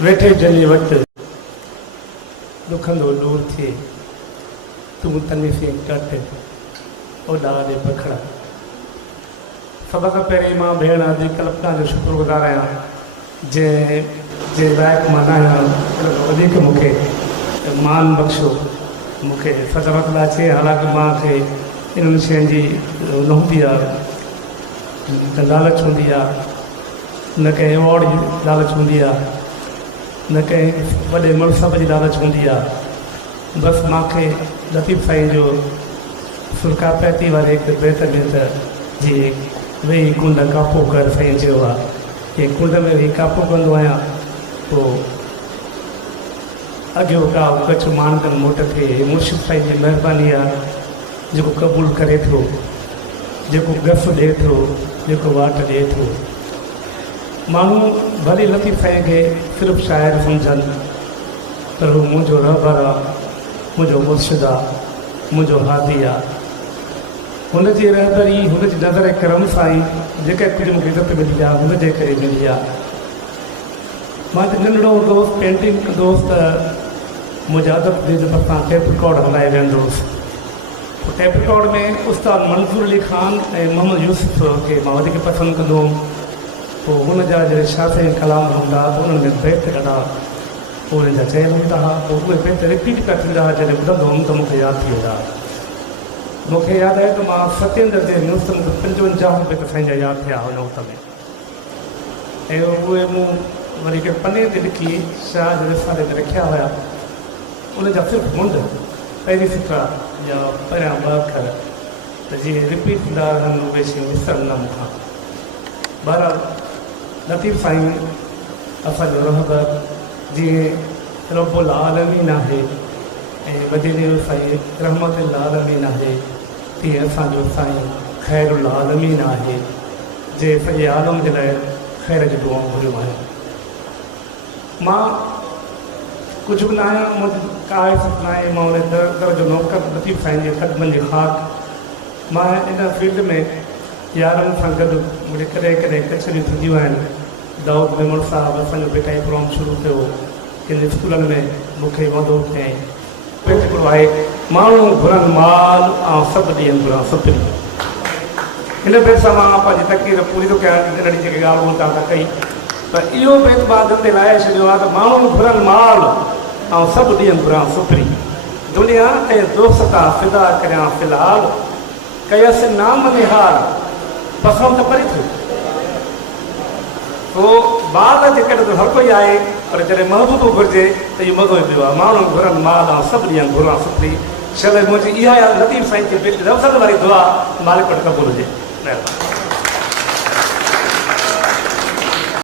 वेठे जनी वक्त दुखंदो दूर थे तू तनी से कट ओॾा ॾे पखड़ा। सब खां पहिरीं मां भेण जी कल्पना जो शुक्रगुज़ार आहियां जे लाइक़ मां न आहियां वधीक मूंखे मान बख़्शो मूंखे सचवत अचे। हालांकि मां खे इन्हनि शयुनि जी न हूंदी आहे, लालच हूंदी आहे, न कंहिं अवॉर्ड जी लालच हूंदी आहे, न कंहिं वॾे मनसब जी लालच हूंदी आहे। बसि मूंखे लतीफ़ साईं जो फुल्का पैती वारे हिकु बेत में त जी वेही कुंड कापो कर साईं चयो आहे कि कुंड में वेही कापो कंदो आहियां पोइ अॻियो का कच्छ मानकनि मोट थिए। मुर्शिद साईं जी महिरबानी आहे जेको क़बूल करे थो, जेको गफ़ ॾिए थो, जेको वाट ॾिए थो। माण्हू भली लतीफ़ साईं खे सिर्फ़ु शाइर सम्झनि, पर हू मुंहिंजो रहबर आहे, मुंहिंजो मुर्शिद आहे, मुंहिंजो हादी आहे। हुनजी रहबरी, हुनजी नज़र करम सां ई जेका कुझु मूंखे इज़त मिली आहे हुनजे करे मिली आहे। मां त नंढड़ो दोस्त पेंटिंग दोस्त मुंहिंजे आदत जे मथां टेप रिकॉर्ड हलाए वेंदो हुउसि। टेप रिकॉर्ड में उस्ताद मंसूर अली ख़ान ऐं मोहम्मद यूसुफ खे मां वधीक पसंदि कंदो हुउमि। पोइ हुन जा जॾहिं शाफ़ी कलाम हूंदा पोइ उन्हनि में बेत कढा, पोइ उन्हनि जा चयल हूंदा हुआ, पोइ उहे बेत रिपीट पिया थींदा हुआ। जॾहिं ॿुधंदो हुउमि त मूंखे यादि थी वेंदा। मूंखे यादि आहे त मां 7 दर्जे में हुउसि, मूंखे 55 बेत साईं जा यादि थिया हुन वक़्त में। ऐं उहे मूं वरी हिकु पने ते लिखी शाह जे रिसाले ते रखिया हुआ। उनजा सिर्फ़ु मुंड पहिरीं सिखा या पहिरियां 2 अखर त जीअं रिपीट थींदा रहनि उहे शयूं विसरनि न मूंखां। बहरहाल लतीफ़ साईं असांजो रहबर जीअं रब्बुल आलमीन आहे ऐं वॾेरे साईं रहमतुल आलमीन आहे, तीअं असांजो साईं ख़ैरुल आलमीन आहे जे सॼे आलम जे लाइ ख़ैर जी दुआऊं घुरियूं आहिनि। मां कुझु बि न आहियां, मुंहिंजी का इज़त न आहे, मां उन दर जो नौकर लतीफ़ साईं जे क़दमनि जी ख़ाक। मां इन फील्ड में यारनि सां गॾु मुंहिंजे कॾहिं कॾहिं कचरियूं थींदियूं आहिनि। दाऊद मेमण साहिबु असांजो बेटा जी प्रोग्राम शुरू कयो, किन स्कूलनि में मूंखे वधो कयईं। पेट हिकिड़ो आहे माण्हू घुरनि माल ऐं सभु ॾींहनि घुरां सुपिरी। हिन बेट सां मां पंहिंजी तक़रीर पूरी थो कयां, ॾींहं जेके ॻाल्हि ॿोल तव्हां कई, पर इहो बेत मां ते लाहे छॾियो आहे त माण्हू घुरनि माल ऐं सभु ॾींहं घुरां सुपिरी। दुनिया ऐं दोस्त तां फिदा करियां फ़िलहाल, कयसि नाम निहार पसंदि त परे थियो। पोइ बाल जे करे त हर कोई आहे, पर जॾहिं महबूब घुरिजे त इहो मज़ो ईंदो आहे। माण्हू घुरनि माल ऐं सभु ॾींहं घुरां सुपिरी। शल मुंहिंजी इहा लतीफ़ साईं खे लफ़्ज़नि वारी दुआ मालिक वटि क़बूल हुजे। महिरबानी।